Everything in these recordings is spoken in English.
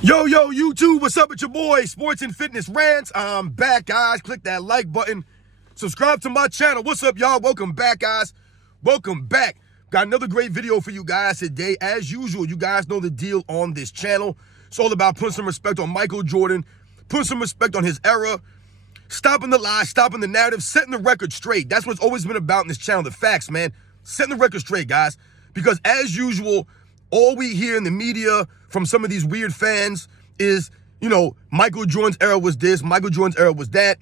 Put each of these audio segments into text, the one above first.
Yo, YouTube, what's up with your boy, Sports and Fitness Rants? I'm back, guys. Click that like button. Subscribe to my channel. What's up, y'all? Welcome back, guys. Welcome back. Got another great video for you guys today. As usual, you guys know the deal on this channel. It's all about putting some respect on Michael Jordan, putting some respect on his era, stopping the lies, stopping the narrative, setting the record straight. That's what's always been about in this channel, the facts, man. Setting the record straight, guys. Because as usual, all we hear in the media from some of these weird fans is, Michael Jordan's era was this, Michael Jordan's era was that.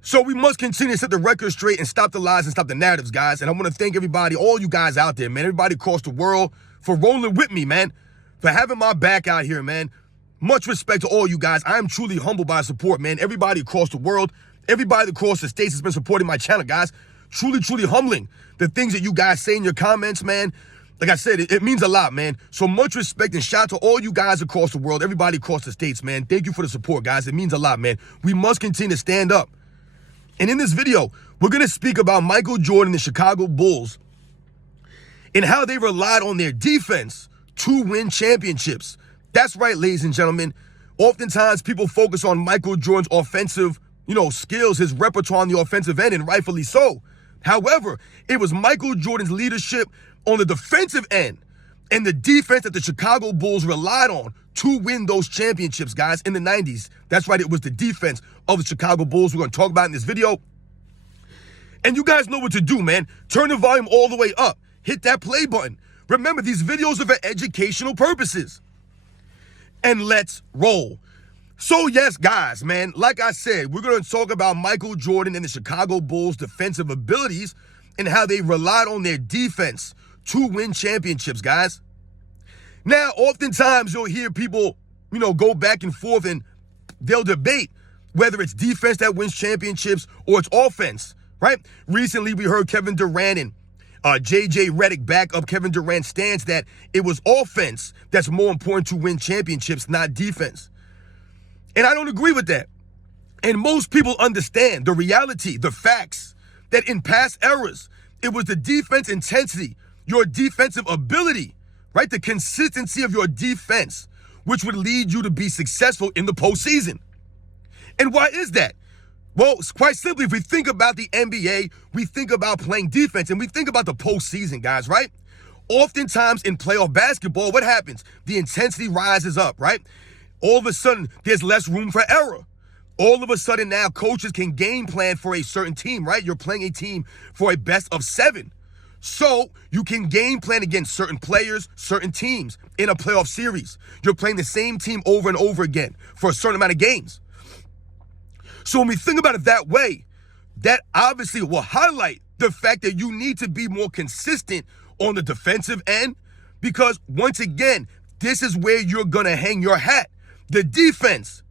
So we must continue to set the record straight and stop the lies and stop the narratives, guys. And I want to thank everybody, all you guys out there, man, everybody across the world for rolling with me, man, for having my back out here, man. Much respect to all you guys. I am truly humbled by support, man. Everybody across the world, everybody across the states has been supporting my channel, guys. Truly, truly humbling. The things that you guys say in your comments, man. Like I said, it means a lot, man. So much respect and shout out to all you guys across the world, everybody across the states, man. Thank you for the support, guys. It means a lot, man. We must continue to stand up. And in this video, we're going to speak about Michael Jordan and the Chicago Bulls and how they relied on their defense to win championships. That's right, ladies and gentlemen. Oftentimes, people focus on Michael Jordan's offensive, skills, his repertoire on the offensive end, and rightfully so. However, it was Michael Jordan's leadership on the defensive end and the defense that the Chicago Bulls relied on to win those championships, guys, in the 90s. That's right, it was the defense of the Chicago Bulls we're going to talk about in this video. And you guys know what to do, man. Turn the volume all the way up. Hit that play button. Remember, these videos are for educational purposes. And let's roll. So yes, guys, man, like I said, we're going to talk about Michael Jordan and the Chicago Bulls' defensive abilities and how they relied on their defense to win championships, guys. Now, oftentimes you'll hear people, go back and forth and they'll debate whether it's defense that wins championships or it's offense, right? Recently, we heard Kevin Durant and J.J. Redick back up Kevin Durant's stance that it was offense that's more important to win championships, not defense. And I don't agree with that. And most people understand the reality, the facts, that in past eras, it was the defense intensity, your defensive ability, right? The consistency of your defense, which would lead you to be successful in the postseason. And why is that? Well, quite simply, if we think about the NBA, we think about playing defense and we think about the postseason, guys, right? Oftentimes in playoff basketball, what happens? The intensity rises up, right? All of a sudden, there's less room for error. All of a sudden now, coaches can game plan for a certain team, right? You're playing a team for a best of 7. So you can game plan against certain players, certain teams in a playoff series. You're playing the same team over and over again for a certain amount of games. So when we think about it that way, that obviously will highlight the fact that you need to be more consistent on the defensive end, because once again, this is where you're going to hang your hat. The defense.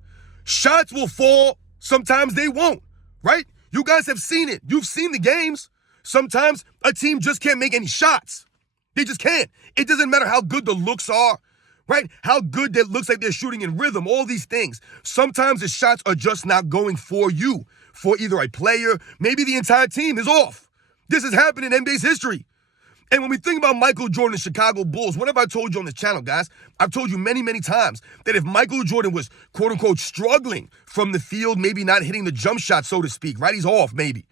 Shots will fall. Sometimes they won't, right? You guys have seen it. You've seen the games. Sometimes a team just can't make any shots. They just can't. It doesn't matter how good the looks are, right? How good that looks like they're shooting in rhythm, all these things. Sometimes the shots are just not going for you, for either a player, maybe the entire team is off. This has happened in NBA's history. And when we think about Michael Jordan and Chicago Bulls, what have I told you on this channel, guys? I've told you many, many times that if Michael Jordan was, quote unquote, struggling from the field, maybe not hitting the jump shot, so to speak, right? He's off, maybe.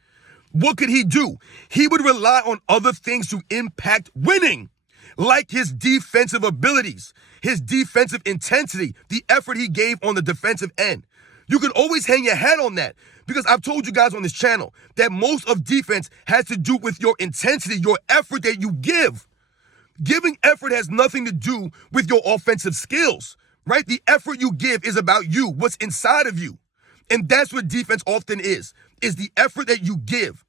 What could he do? He would rely on other things to impact winning, like his defensive abilities, his defensive intensity, the effort he gave on the defensive end. You can always hang your hat on that, because I've told you guys on this channel that most of defense has to do with your intensity, your effort that you give. Giving effort has nothing to do with your offensive skills, right? The effort you give is about you, what's inside of you. And that's what defense often is the effort that you give.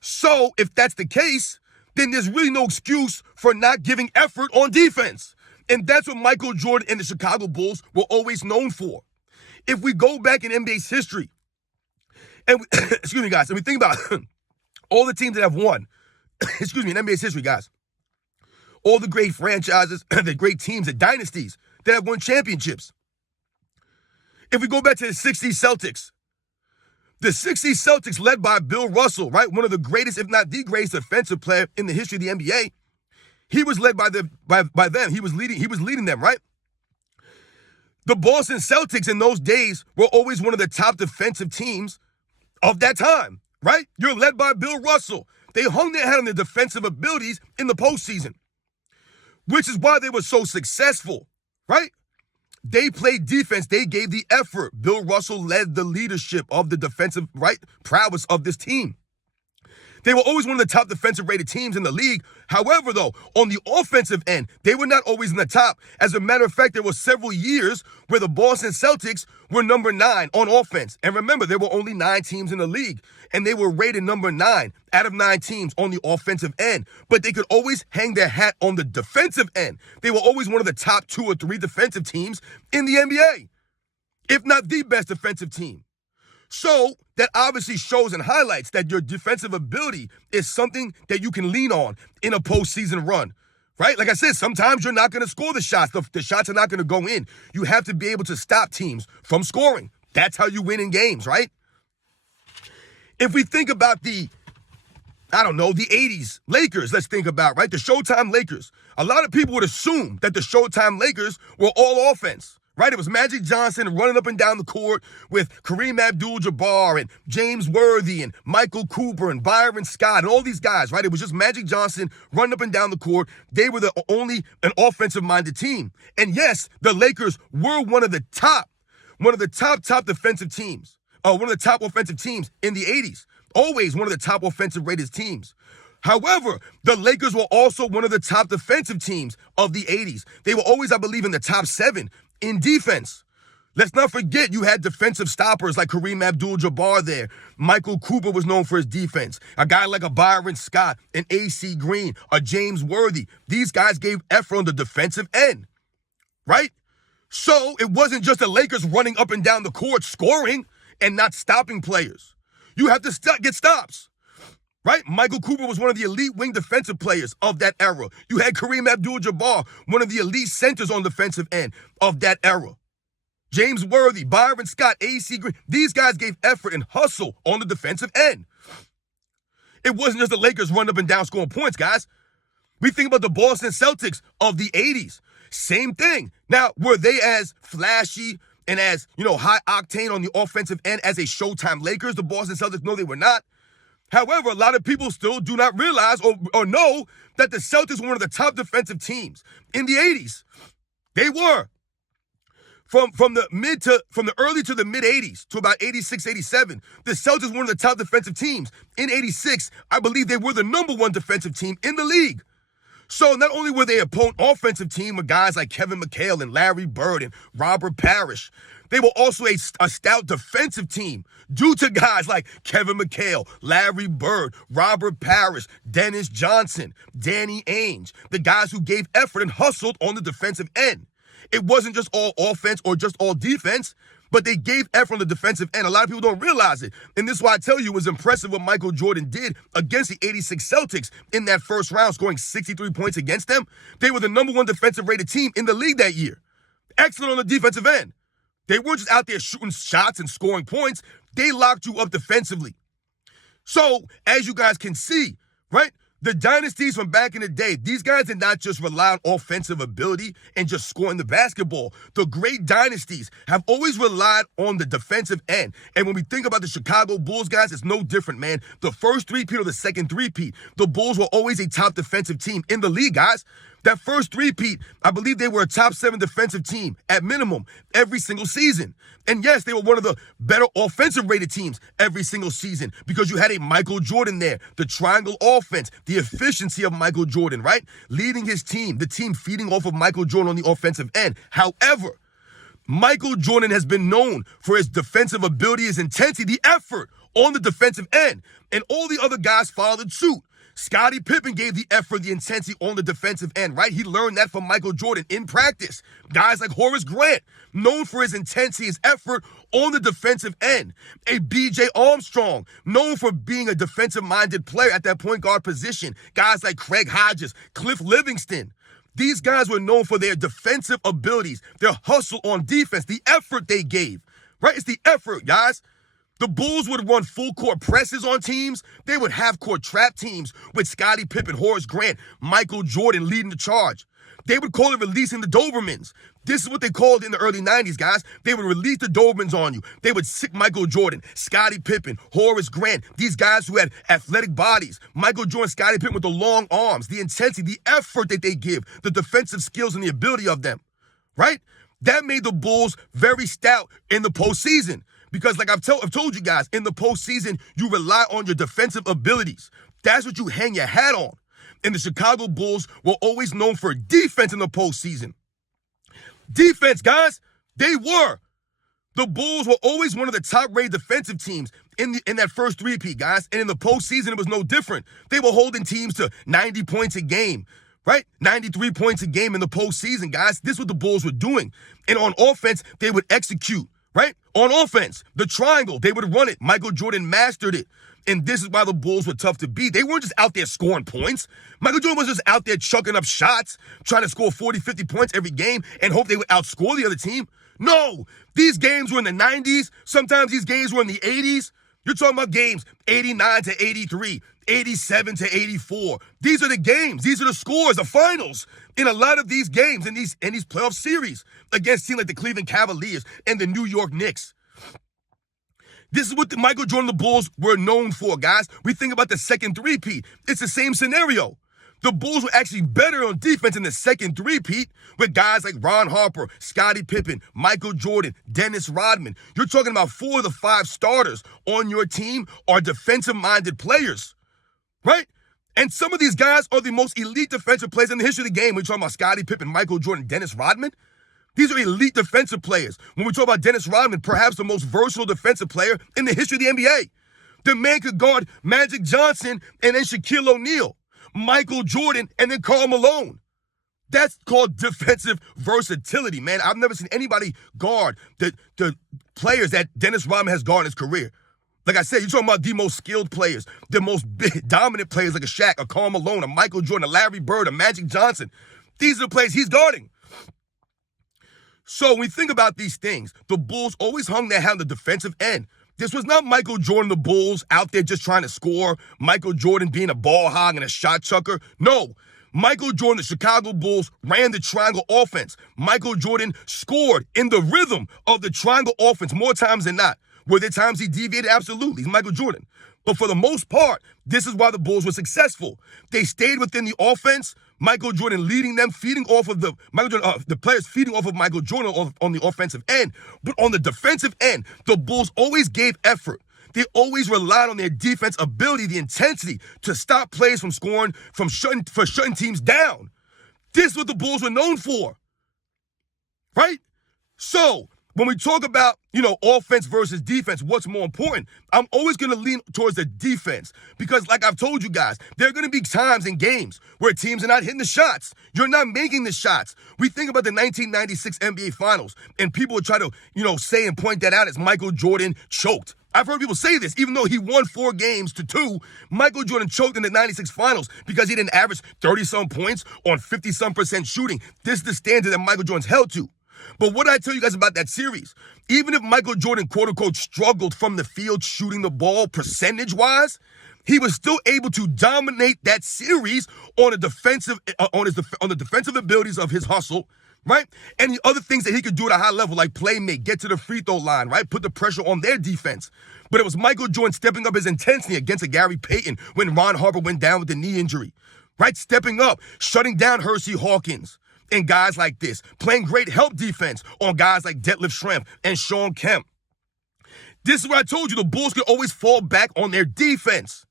So if that's the case, then there's really no excuse for not giving effort on defense. And that's what Michael Jordan and the Chicago Bulls were always known for. If we go back in NBA's history, and excuse me, guys, and we think about all the teams that have won, in NBA's history, guys, all the great franchises, the great teams, the dynasties that have won championships. If we go back to the 60s Celtics, the 60s Celtics led by Bill Russell, right? One of the greatest, if not the greatest defensive player in the history of the NBA. He was led by them. He was leading them, right? The Boston Celtics in those days were always one of the top defensive teams of that time, right? You're led by Bill Russell. They hung their head on their defensive abilities in the postseason, which is why they were so successful, right? They played defense. They gave the effort. Bill Russell led the leadership of the defensive, right, prowess of this team. They were always one of the top defensive rated teams in the league. However, though, on the offensive end, they were not always in the top. As a matter of fact, there were several years where the Boston Celtics were number 9 on offense. And remember, there were only 9 teams in the league, and they were rated number 9 out of 9 teams on the offensive end. But they could always hang their hat on the defensive end. They were always one of the top 2 or 3 defensive teams in the NBA, if not the best defensive team. So that obviously shows and highlights that your defensive ability is something that you can lean on in a postseason run, right? Like I said, sometimes you're not going to score the shots. The shots are not going to go in. You have to be able to stop teams from scoring. That's how you win in games, right? If we think about the 80s Lakers, let's think about, right? The Showtime Lakers. A lot of people would assume that the Showtime Lakers were all offense. Right? It was Magic Johnson running up and down the court with Kareem Abdul-Jabbar and James Worthy and Michael Cooper and Byron Scott and all these guys, right? It was just Magic Johnson running up and down the court. They were an offensive-minded team. And yes, the Lakers were one of the top defensive teams, one of the top offensive teams in the 80s. Always one of the top offensive rated teams. However, the Lakers were also one of the top defensive teams of the 80s. They were always, I believe, in the top 7 in defense. Let's not forget you had defensive stoppers like Kareem Abdul-Jabbar there. Michael Cooper was known for his defense. A guy like a Byron Scott, an A.C. Green, a James Worthy. These guys gave effort on the defensive end, right? So it wasn't just the Lakers running up and down the court scoring and not stopping players. You have to get stops. Right? Michael Cooper was one of the elite wing defensive players of that era. You had Kareem Abdul-Jabbar, one of the elite centers on defensive end of that era. James Worthy, Byron Scott, A.C. Green. These guys gave effort and hustle on the defensive end. It wasn't just the Lakers running up and down scoring points, guys. We think about the Boston Celtics of the 80s. Same thing. Now, were they as flashy and as, high octane on the offensive end as a Showtime Lakers? The Boston Celtics, no, they were not. However, a lot of people still do not realize or know that the Celtics were one of the top defensive teams in the 80s. They were. From the early to the mid 80s to about 86, 87, the Celtics were one of the top defensive teams. In 86, I believe they were the number 1 defensive team in the league. So not only were they an offensive team with guys like Kevin McHale and Larry Bird and Robert Parrish, they were also a stout defensive team due to guys like Kevin McHale, Larry Bird, Robert Parrish, Dennis Johnson, Danny Ainge, the guys who gave effort and hustled on the defensive end. It wasn't just all offense or just all defense, but they gave effort on the defensive end. A lot of people don't realize it. And this is why I tell you it was impressive what Michael Jordan did against the 86 Celtics in that first round, scoring 63 points against them. They were the number 1 defensive rated team in the league that year. Excellent on the defensive end. They weren't just out there shooting shots and scoring points. They locked you up defensively. So, as you guys can see, right, the dynasties from back in the day, these guys did not just rely on offensive ability and just scoring the basketball. The great dynasties have always relied on the defensive end. And when we think about the Chicago Bulls, guys, it's no different, man. The first three-peat or the second three-peat, the Bulls were always a top defensive team in the league, guys. That first three-peat, I believe they were a top 7 defensive team at minimum every single season. And yes, they were one of the better offensive rated teams every single season because you had a Michael Jordan there, the triangle offense, the efficiency of Michael Jordan, right? Leading his team, the team feeding off of Michael Jordan on the offensive end. However, Michael Jordan has been known for his defensive ability, his intensity, the effort on the defensive end. And all the other guys followed suit. Scottie Pippen gave the effort, the intensity on the defensive end, right? He learned that from Michael Jordan in practice. Guys like Horace Grant, known for his intensity, his effort on the defensive end. A B.J. Armstrong, known for being a defensive-minded player at that point guard position. Guys like Craig Hodges, Cliff Livingston. These guys were known for their defensive abilities, their hustle on defense, the effort they gave, right? It's the effort, guys. The Bulls would run full-court presses on teams. They would half-court trap teams with Scottie Pippen, Horace Grant, Michael Jordan leading the charge. They would call it releasing the Dobermans. This is what they called in the early 90s, guys. They would release the Dobermans on you. They would sick Michael Jordan, Scottie Pippen, Horace Grant, these guys who had athletic bodies. Michael Jordan, Scottie Pippen with the long arms, the intensity, the effort that they give, the defensive skills and the ability of them, right? That made the Bulls very stout in the postseason. Because like I've told you guys, in the postseason, you rely on your defensive abilities. That's what you hang your hat on. And the Chicago Bulls were always known for defense in the postseason. Defense, guys, they were. The Bulls were always one of the top-rated defensive teams in that first three-peat, guys. And in the postseason, it was no different. They were holding teams to 90 points a game, right? 93 points a game in the postseason, guys. This is what the Bulls were doing. And on offense, they would execute, right? On offense, the triangle, they would run it. Michael Jordan mastered it. And this is why the Bulls were tough to beat. They weren't just out there scoring points. Michael Jordan was just out there chucking up shots, trying to score 40, 50 points every game and hope they would outscore the other team. No, these games were in the 90s. Sometimes these games were in the 80s. You're talking about games 89 to 83, 87 to 84. These are the games. These are the scores, the finals in a lot of these games in these playoff series against teams like the Cleveland Cavaliers and the New York Knicks. This is what the Michael Jordan and the Bulls were known for, guys. We think about the second three-peat. It's the same scenario. The Bulls were actually better on defense in the second three-peat with guys like Ron Harper, Scottie Pippen, Michael Jordan, Dennis Rodman. You're talking about 4 of the 5 starters on your team are defensive-minded players, right? And some of these guys are the most elite defensive players in the history of the game. We're talking about Scottie Pippen, Michael Jordan, Dennis Rodman. These are elite defensive players. When we talk about Dennis Rodman, perhaps the most versatile defensive player in the history of the NBA. The man could guard Magic Johnson and then Shaquille O'Neal, Michael Jordan, and then Karl Malone. That's called defensive versatility, man. I've never seen anybody guard the players that Dennis Rodman has guarded in his career. Like I said, you're talking about the most skilled players, the most dominant players like a Shaq, a Karl Malone, a Michael Jordan, a Larry Bird, a Magic Johnson. These are the players he's guarding. So when we think about these things, the Bulls always hung their hat on the defensive end. This was not Michael Jordan, the Bulls, out there just trying to score. Michael Jordan being a ball hog and a shot chucker. No. Michael Jordan, the Chicago Bulls, ran the triangle offense. Michael Jordan scored in the rhythm of the triangle offense more times than not. Were there times he deviated? Absolutely. He's Michael Jordan. But for the most part, this is why the Bulls were successful. They stayed within the offense. Michael Jordan leading them, feeding off of the players feeding off of Michael Jordan on the offensive end. But on the defensive end, the Bulls always gave effort. They always relied on their defense ability, the intensity to stop players from scoring, shutting teams down. This is what the Bulls were known for, right? So when we talk about, offense versus defense, what's more important? I'm always going to lean towards the defense because like I've told you guys, there are going to be times in games where teams are not hitting the shots. You're not making the shots. We think about the 1996 NBA Finals and people would try to, say and point that out as Michael Jordan choked. I've heard people say this, even though he won 4 games to 2, Michael Jordan choked in the 96 Finals because he didn't average 30-some points on 50-some% shooting. This is the standard that Michael Jordan's held to. But what did I tell you guys about that series? Even if Michael Jordan, quote unquote, struggled from the field shooting the ball percentage-wise, he was still able to dominate that series on the defensive abilities of his hustle, right? And the other things that he could do at a high level, like play make, get to the free throw line, right? Put the pressure on their defense. But it was Michael Jordan stepping up his intensity against a Gary Payton when Ron Harper went down with the knee injury, right? Stepping up, shutting down Hersey Hawkins. And guys like this, playing great help defense on guys like Detlef Schrempf and Shawn Kemp. This is what I told you, the Bulls could always fall back on their defense.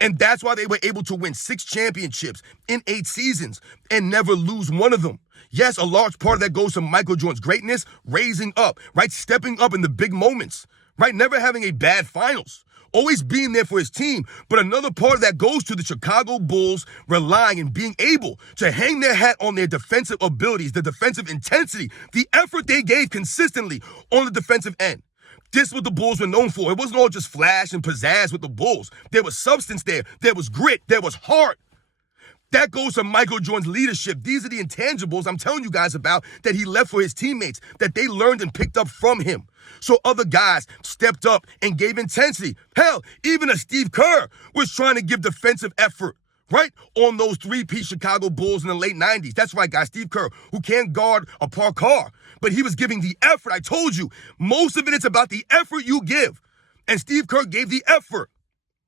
And that's why they were able to win 6 championships in 8 seasons and never lose one of them. Yes, a large part of that goes to Michael Jordan's greatness, raising up, right? Stepping up in the big moments, right? Never having a bad finals. Always being there for his team. But another part of that goes to the Chicago Bulls relying and being able to hang their hat on their defensive abilities, the defensive intensity, the effort they gave consistently on the defensive end. This is what the Bulls were known for. It wasn't all just flash and pizzazz with the Bulls. There was substance there. There was grit. There was heart. That goes to Michael Jordan's leadership. These are the intangibles I'm telling you guys about that he left for his teammates, that they learned and picked up from him. So other guys stepped up and gave intensity. Hell, even a Steve Kerr was trying to give defensive effort, right? On those three-piece Chicago Bulls in the late 90s. That's right, guys. Steve Kerr, who can't guard a parked car, but he was giving the effort. I told you, most of it is about the effort you give. And Steve Kerr gave the effort.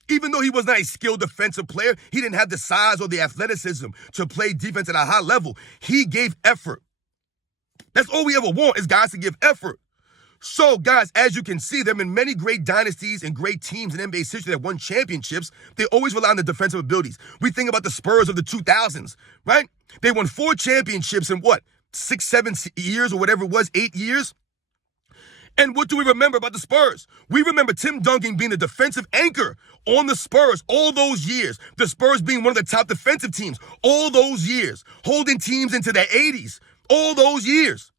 Even though he was not a skilled defensive player, he didn't have the size or the athleticism to play defense at a high level. He gave effort. That's all we ever want is guys to give effort. So, guys, as you can see, there have been many great dynasties and great teams in NBA's history that won championships. They always rely on the defensive abilities. We think about the Spurs of the 2000s, right? They won 4 championships in what, 6, 7 years or whatever it was, 8 years? And what do we remember about the Spurs? We remember Tim Duncan being the defensive anchor on the Spurs all those years. The Spurs being one of the top defensive teams all those years, holding teams into the 80s all those years.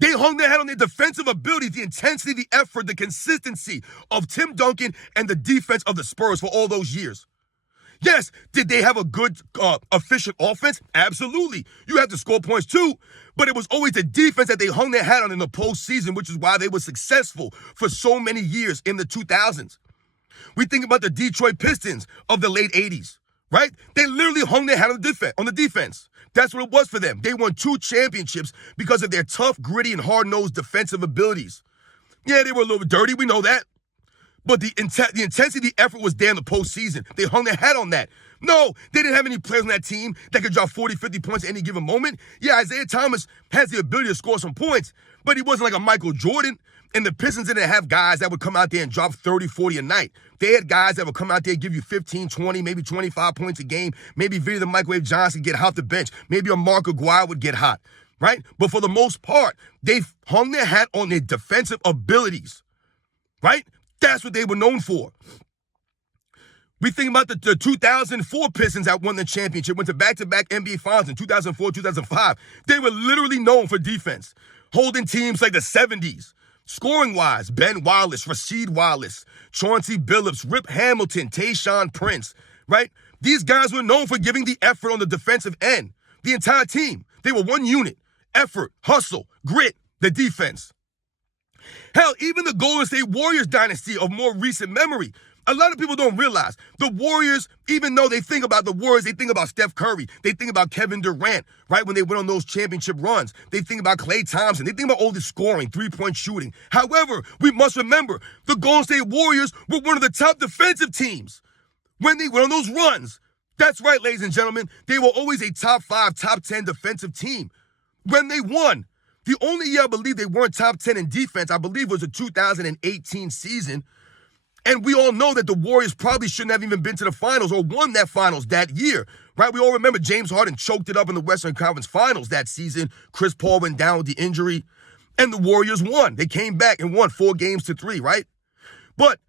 They hung their head on their defensive ability, the intensity, the effort, the consistency of Tim Duncan and the defense of the Spurs for all those years. Yes, did they have a good, efficient offense? Absolutely. You have to score points too, but it was always the defense that they hung their hat on in the postseason, which is why they were successful for so many years in the 2000s. We think about the Detroit Pistons of the late 80s, right? They literally hung their hat on the defense. That's what it was for them. They won 2 championships because of their tough, gritty, and hard-nosed defensive abilities. Yeah, they were a little bit dirty. We know that. But the intensity, the effort was there in the postseason. They hung their hat on that. No, they didn't have any players on that team that could drop 40, 50 points at any given moment. Yeah, Isaiah Thomas has the ability to score some points, but he wasn't like a Michael Jordan. And the Pistons didn't have guys that would come out there and drop 30, 40 a night. They had guys that would come out there and give you 15, 20, maybe 25 points a game. Maybe Vinny the Microwave Johnson get off the bench. Maybe a Mark Aguirre would get hot, right? But for the most part, they hung their hat on their defensive abilities, right? That's what they were known for. We think about the 2004 Pistons that won the championship, went to back-to-back NBA Finals in 2004, 2005. They were literally known for defense, holding teams like the 70s. Scoring-wise, Ben Wallace, Rasheed Wallace, Chauncey Billups, Rip Hamilton, Tayshaun Prince, right? These guys were known for giving the effort on the defensive end. The entire team, they were one unit. Effort, hustle, grit, the defense. Hell, even the Golden State Warriors dynasty of more recent memory, a lot of people don't realize the Warriors, even though they think about the Warriors, they think about Steph Curry, they think about Kevin Durant, right, when they went on those championship runs. They think about Klay Thompson. They think about all the scoring, three-point shooting. However, we must remember the Golden State Warriors were one of the top defensive teams when they went on those runs. That's right, ladies and gentlemen. They were always a top 5, top 10 defensive team when they won. The only year I believe they weren't top 10 in defense, I believe, was the 2018 season. And we all know that the Warriors probably shouldn't have even been to the finals or won that finals that year, right? We all remember James Harden choked it up in the Western Conference Finals that season. Chris Paul went down with the injury, and the Warriors won. They came back and won 4-3, right? But,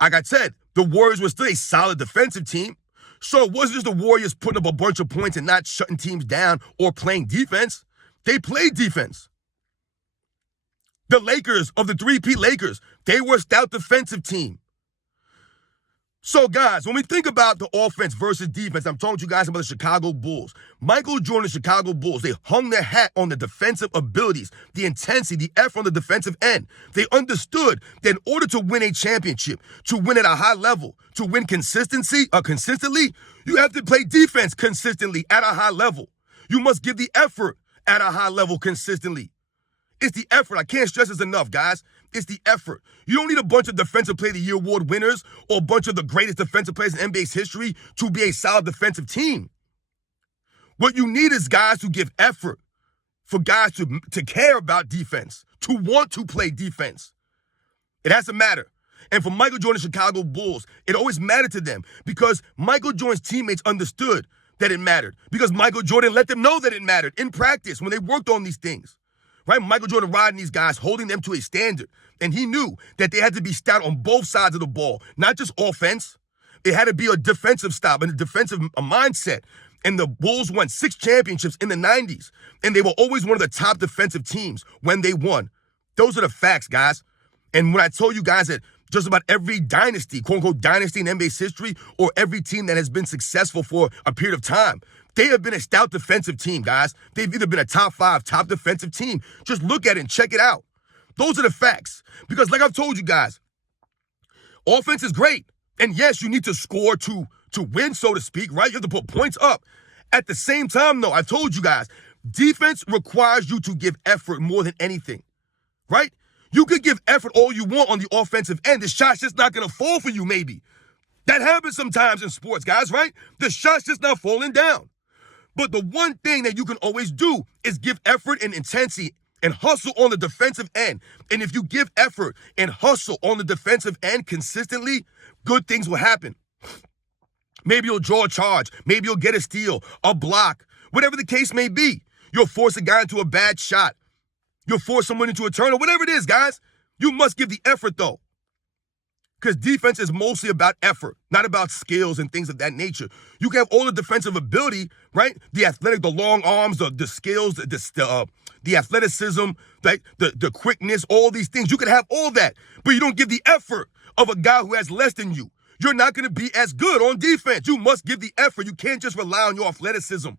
like I said, the Warriors were still a solid defensive team. So it wasn't just the Warriors putting up a bunch of points and not shutting teams down or playing defense. They played defense. The Lakers of the 3P Lakers, they were a stout defensive team. So, guys, when we think about the offense versus defense, I'm talking to you guys about the Chicago Bulls. Michael Jordan's Chicago Bulls, they hung their hat on the defensive abilities, the intensity, the effort on the defensive end. They understood that in order to win a championship, to win at a high level, to win consistently, you have to play defense consistently at a high level. You must give the effort at a high level consistently. It's the effort. I can't stress this enough, guys. It's the effort. You don't need a bunch of Defensive Player of the Year award winners or a bunch of the greatest defensive players in NBA's history to be a solid defensive team. What you need is guys who give effort, for guys to care about defense, to want to play defense. It has to matter. And for Michael Jordan's Chicago Bulls, it always mattered to them because Michael Jordan's teammates understood that it mattered because Michael Jordan let them know that it mattered in practice when they worked on these things. Right? Michael Jordan riding these guys, holding them to a standard. And he knew that they had to be stout on both sides of the ball, not just offense. It had to be a defensive stop and a defensive mindset. And the Bulls won 6 championships in the 90s. And they were always one of the top defensive teams when they won. Those are the facts, guys. And when I told you guys that just about every dynasty, quote-unquote dynasty in NBA's history, or every team that has been successful for a period of time, they have been a stout defensive team, guys. They've either been a top 5, top defensive team. Just look at it and check it out. Those are the facts. Because like I've told you guys, offense is great. And yes, you need to score to to win, so to speak, right? You have to put points up. At the same time, though, I've told you guys, defense requires you to give effort more than anything, right? You could give effort all you want on the offensive end. The shot's just not going to fall for you, maybe. That happens sometimes in sports, guys, right? The shot's just not falling down. But the one thing that you can always do is give effort and intensity and hustle on the defensive end. And if you give effort and hustle on the defensive end consistently, good things will happen. Maybe you'll draw a charge. Maybe you'll get a steal, a block, whatever the case may be. You'll force a guy into a bad shot. You'll force someone into a turnover, whatever it is, guys. You must give the effort, though. Because defense is mostly about effort, not about skills and things of that nature. You can have all the defensive ability, right? The athletic, the long arms, the skills, the athleticism, right? The quickness, all these things. You can have all that, but you don't give the effort of a guy who has less than you. You're not going to be as good on defense. You must give the effort. You can't just rely on your athleticism,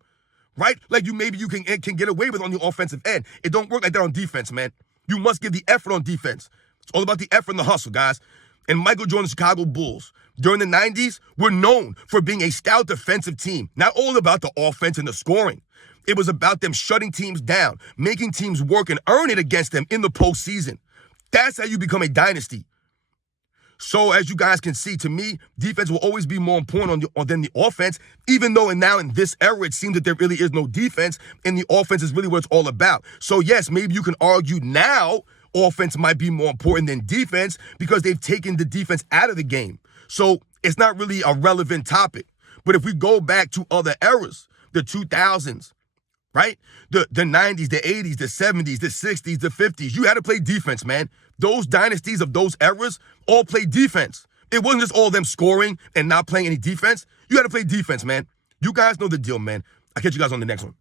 right? Like you can get away with on the offensive end. It don't work like that on defense, man. You must give the effort on defense. It's all about the effort and the hustle, guys. And Michael Jordan's Chicago Bulls, during the 90s, were known for being a stout defensive team. Not all about the offense and the scoring. It was about them shutting teams down, making teams work and earn it against them in the postseason. That's how you become a dynasty. So as you guys can see, to me, defense will always be more important than the offense, even though now in this era, it seems that there really is no defense, and the offense is really what it's all about. So yes, maybe you can argue now offense might be more important than defense because they've taken the defense out of the game. So it's not really a relevant topic. But if we go back to other eras, the 2000s, right? The 90s, the 80s, the 70s, the 60s, the 50s, you had to play defense, man. Those dynasties of those eras all played defense. It wasn't just all them scoring and not playing any defense. You had to play defense, man. You guys know the deal, man. I'll catch you guys on the next one.